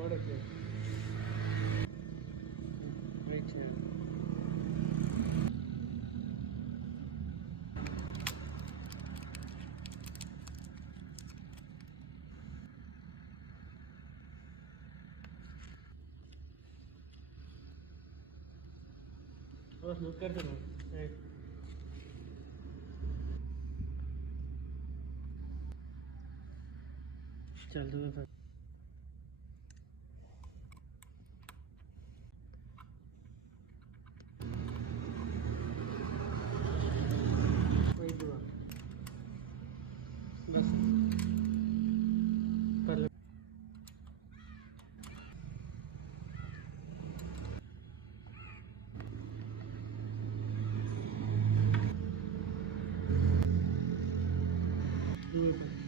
ಮಾಡೋಕ್ಕೆ right hand. बस look कर चलो चल दो फिर वही दुआ बस कर लो. Do it.